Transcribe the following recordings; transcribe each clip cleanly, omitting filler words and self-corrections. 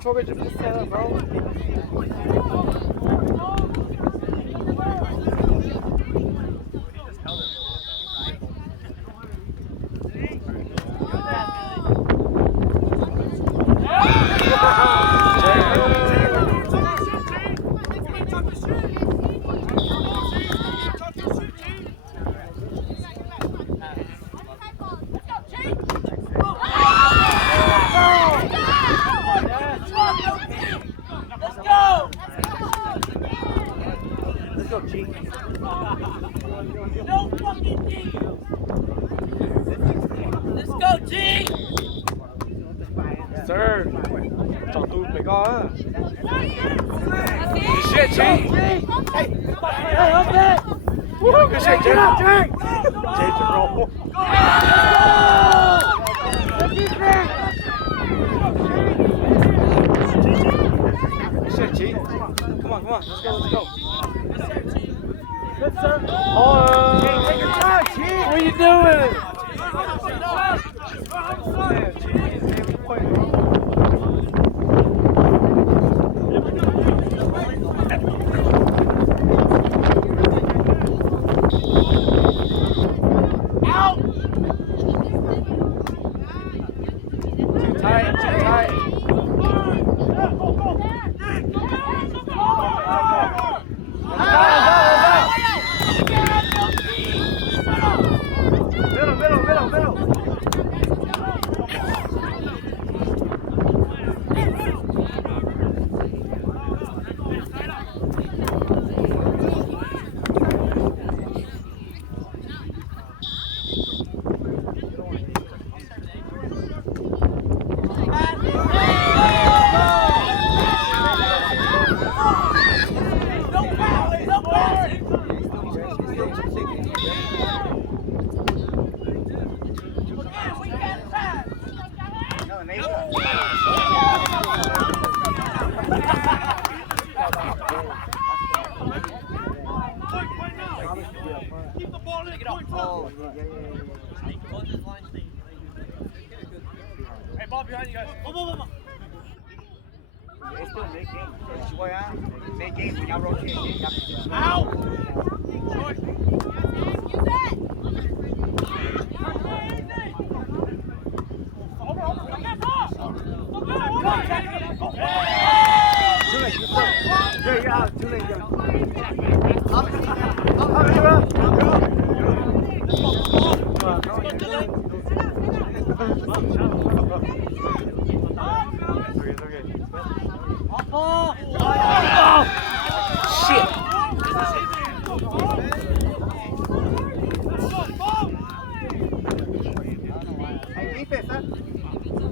저게 좀 비슷해, bro.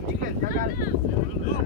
Defense, y'all got it.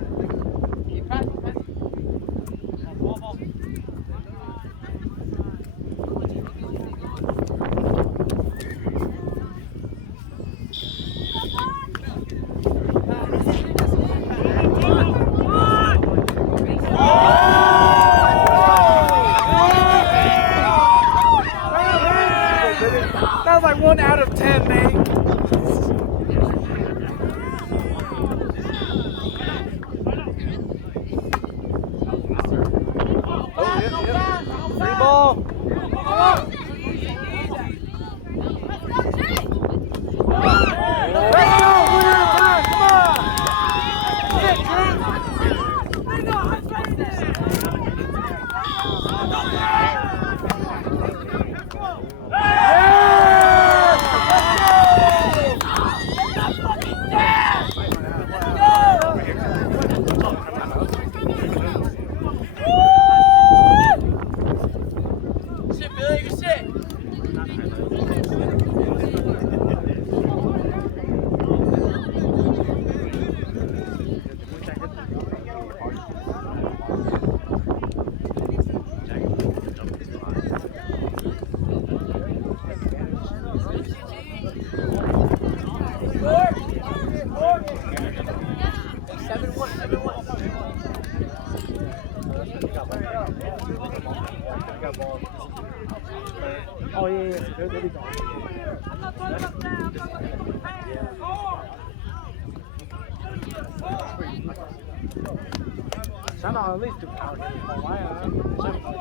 Oh yeah. They'll be gone. Shout out at least 2 hours.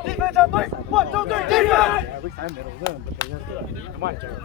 Defense on 3! 1, 2, 3, defense! Yeah, we can middle them, but they just come on, Jared.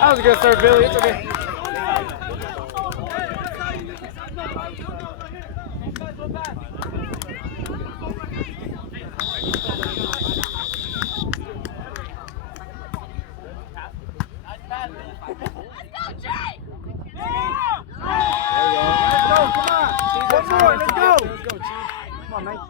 That was a good serve, Billy. It's okay. Let's go, Chief. Come on, mate.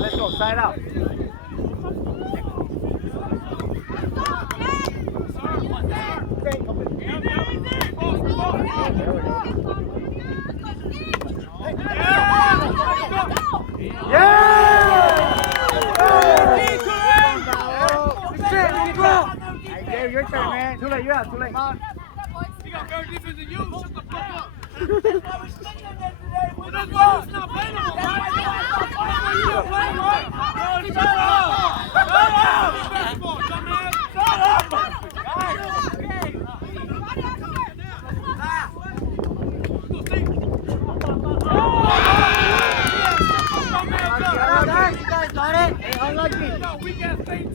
Let's go, side out. Your turn, man. Too late, you're out, too late. He got better defense than you. Shut the fuck up. That's why it's not playable, right? You don't play, right? No, shut up! Shut up! Basketball, dumbass! Shut up!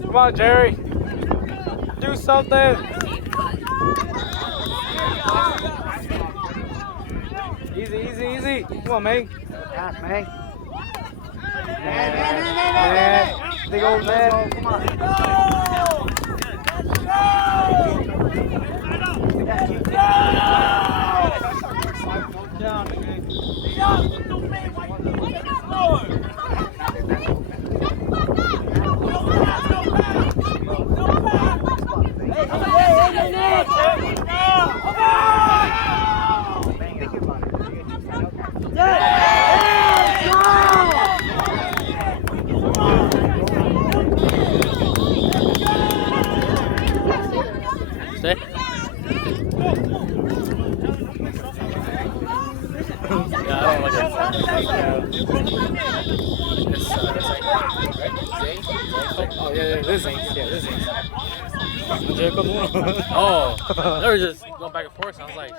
Come on, Jerry. Do something. Easy, easy, easy. Come on, man. Pass, man. Man. Big old man. Come on. Stay. Yeah, I don't like it. Oh, yeah, this is Zane. Yeah, this is Zane. Oh, they were just going back and forth. So I was like,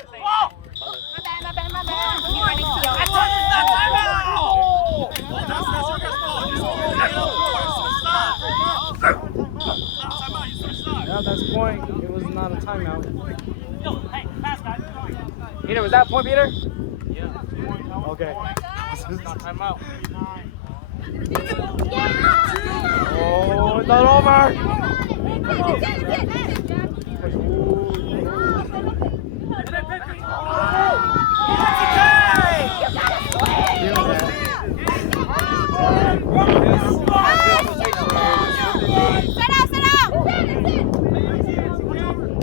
Yeah, that's point. It was not a timeout. Peter, was that point, Peter? yeah. Okay. This is not timeout. Oh, it's not over.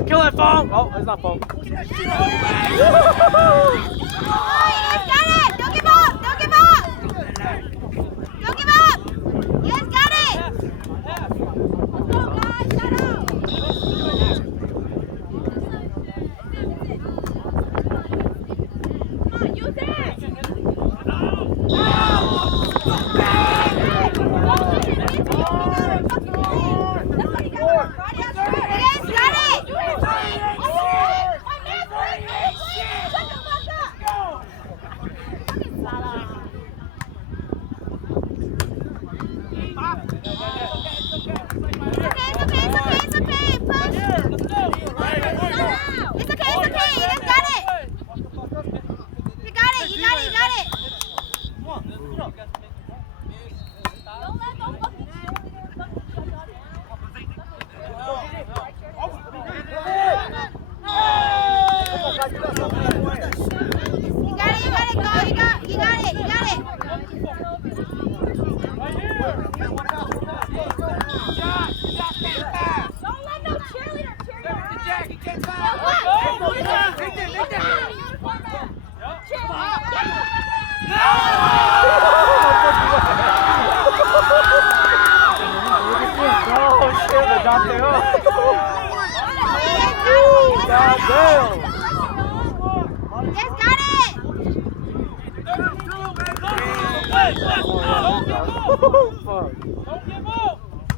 Kill that foam! Oh, it's not foam. Got it! Don't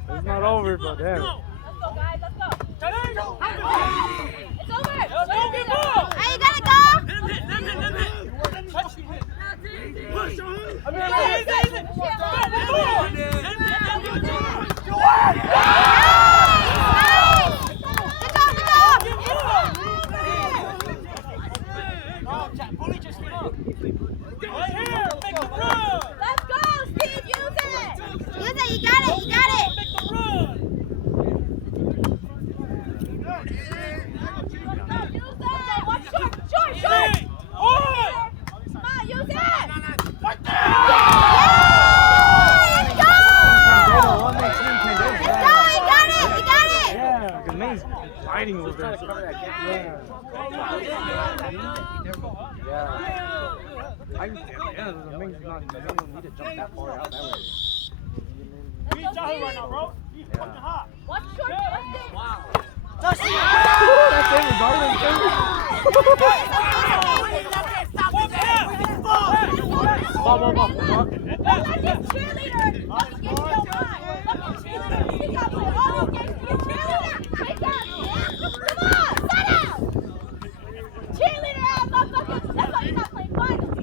It's not over, but damn. Let's go, guys. Let's go. It's over. Hey, you gotta go. Let's go, Steve. Use it. Use it. You got it. You got it. Short. Come on, use it. Fighting over there. I can tell. Yeah, the Ming's not. The Ming don't need to jump that far out that way. He's right now, bro. He's fucking hot. Watch short. Wow. That's it, regardless. Ball. Don't let this cheerleader up against your mind. Let the cheerleader pick up the ball against your cheerleader. Pick up. Come on, set out. Cheerleader out, motherfucker. That's why you're not playing finals.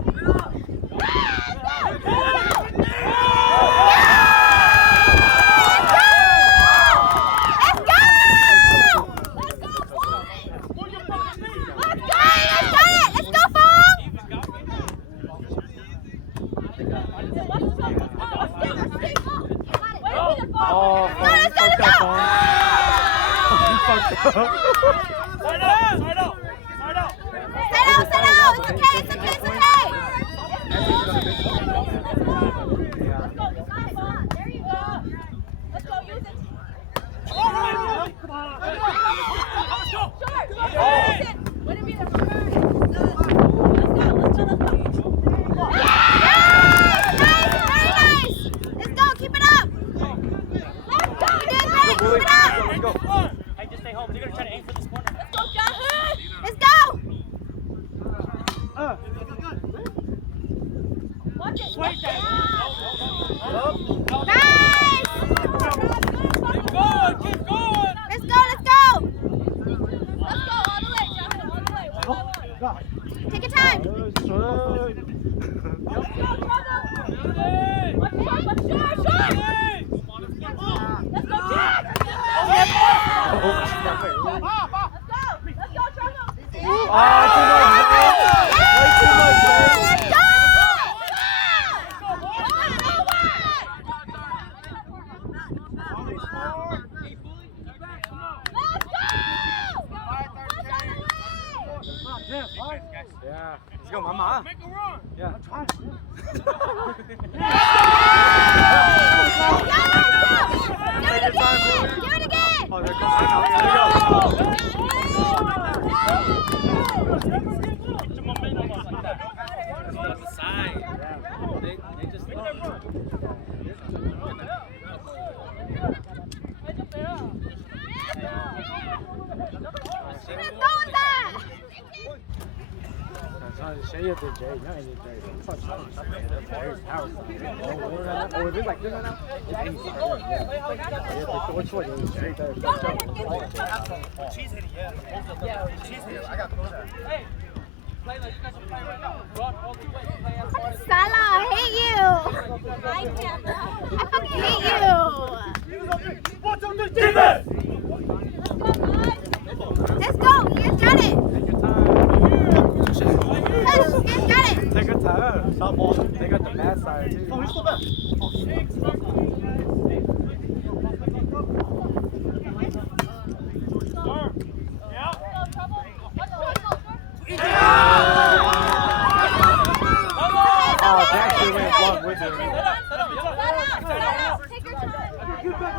Take your time. Yeah, let's go, Mama. Make a run. Yeah, I'm trying. Do it again. Oh, there goes timeout. There Get your momentum up like that. That's the side. They just Let's go with that. Say it. did Jay. No, I did Jay. It's like Jay's power side. Or is it like this right now? It's inside. Yeah, which one? It was Jay there. She's hitting, yeah. She's hitting. I got to go there. Hey, play like you guys are playing right now. Run all 2 ways. Play as hard as Salah, I hate you. I fucking hate you. 1, 2, 3, defense! Let's go. You guys got it. Take your time. You guys got it. Take your time. Stop balling. They got the bad side too. Oh, he's still back. Oh, they actually went long with him. Take your time.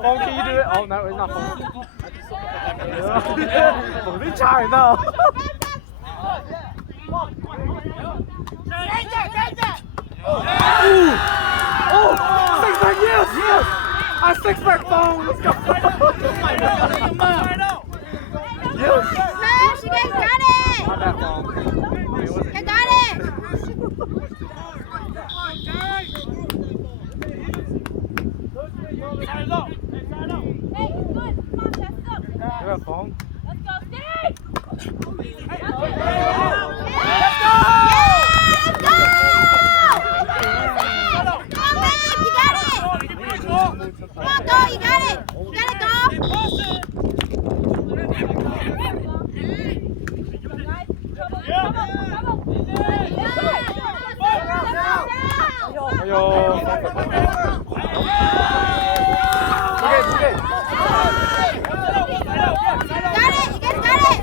Phone, can you do it? Oh no, it's not phone. Phone đi chạy nào. Oh, six back, yes, yes. A six back phone. Let's go. Yes. Push, you guys got it. Not that phone. You got it. Hey, good. Come on, pass it up. You have a phone? Let's go, Steve. Let's go. You got it. Come on, go. You got it. You got it, go. Ayo. Okay. Got it. You guys got it.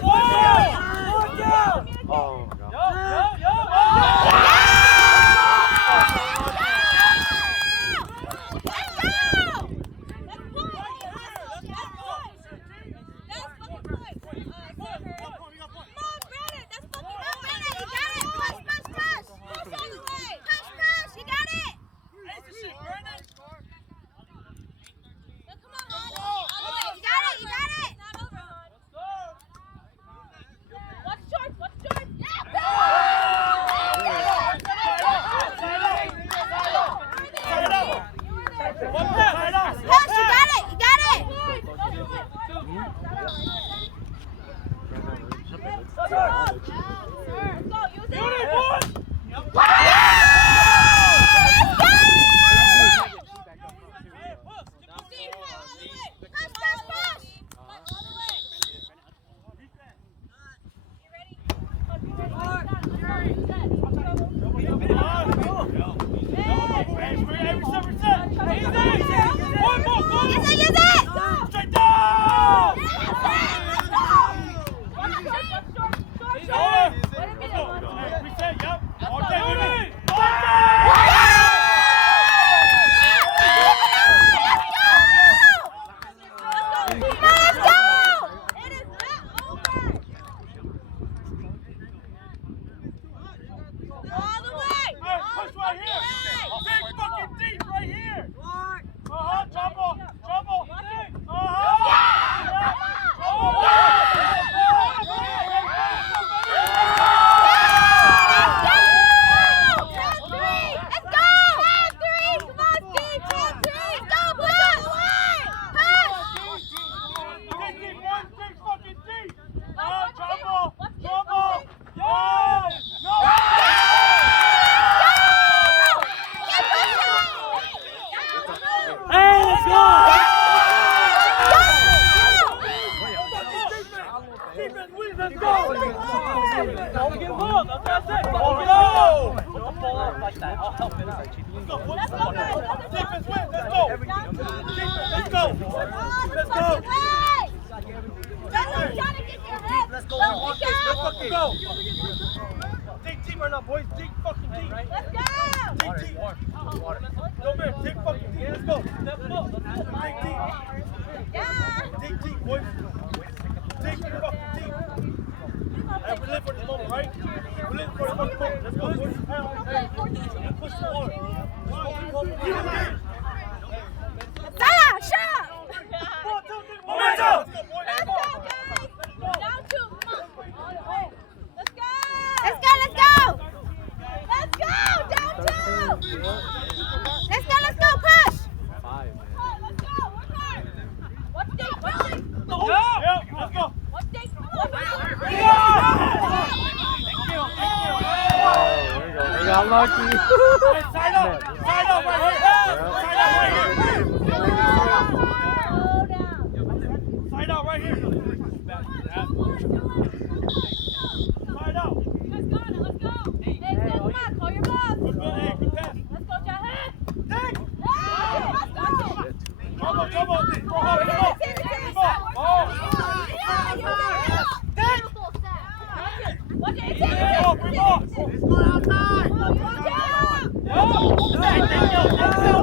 Go! Let's go, boys. Defense win. Let's go. Let's go. Let's go. Let's go. Let's go. Dig deep right now, boys. Dig fucking deep. Let's go. Dig deep. No man, dig fucking deep. Let's go. Dig deep. Yeah. Dig deep, boys. Dig fucking deep. Hey, we live for this moment, right? We live for this fucking moment. Let's go, boys. Push the wall. Salah, shot. Momentum! Let's go, guys. Down two. Come on. Let's go. Let's go. Let's go. Let's go. Down two. Let's go. Push. 5, man. Let's go. Work hard. Watch Dave. Yeah, let's go. Watch Dave. Oh, there we go. They got lucky. Hey, side up right here. Side up right here. Side out right here. Side out. Let's go. Hey, come on. Call your boss. Good, hey, good pass. Let's go, Jahan. Dig. Hey, let's go. Come on. Come on. Let's go.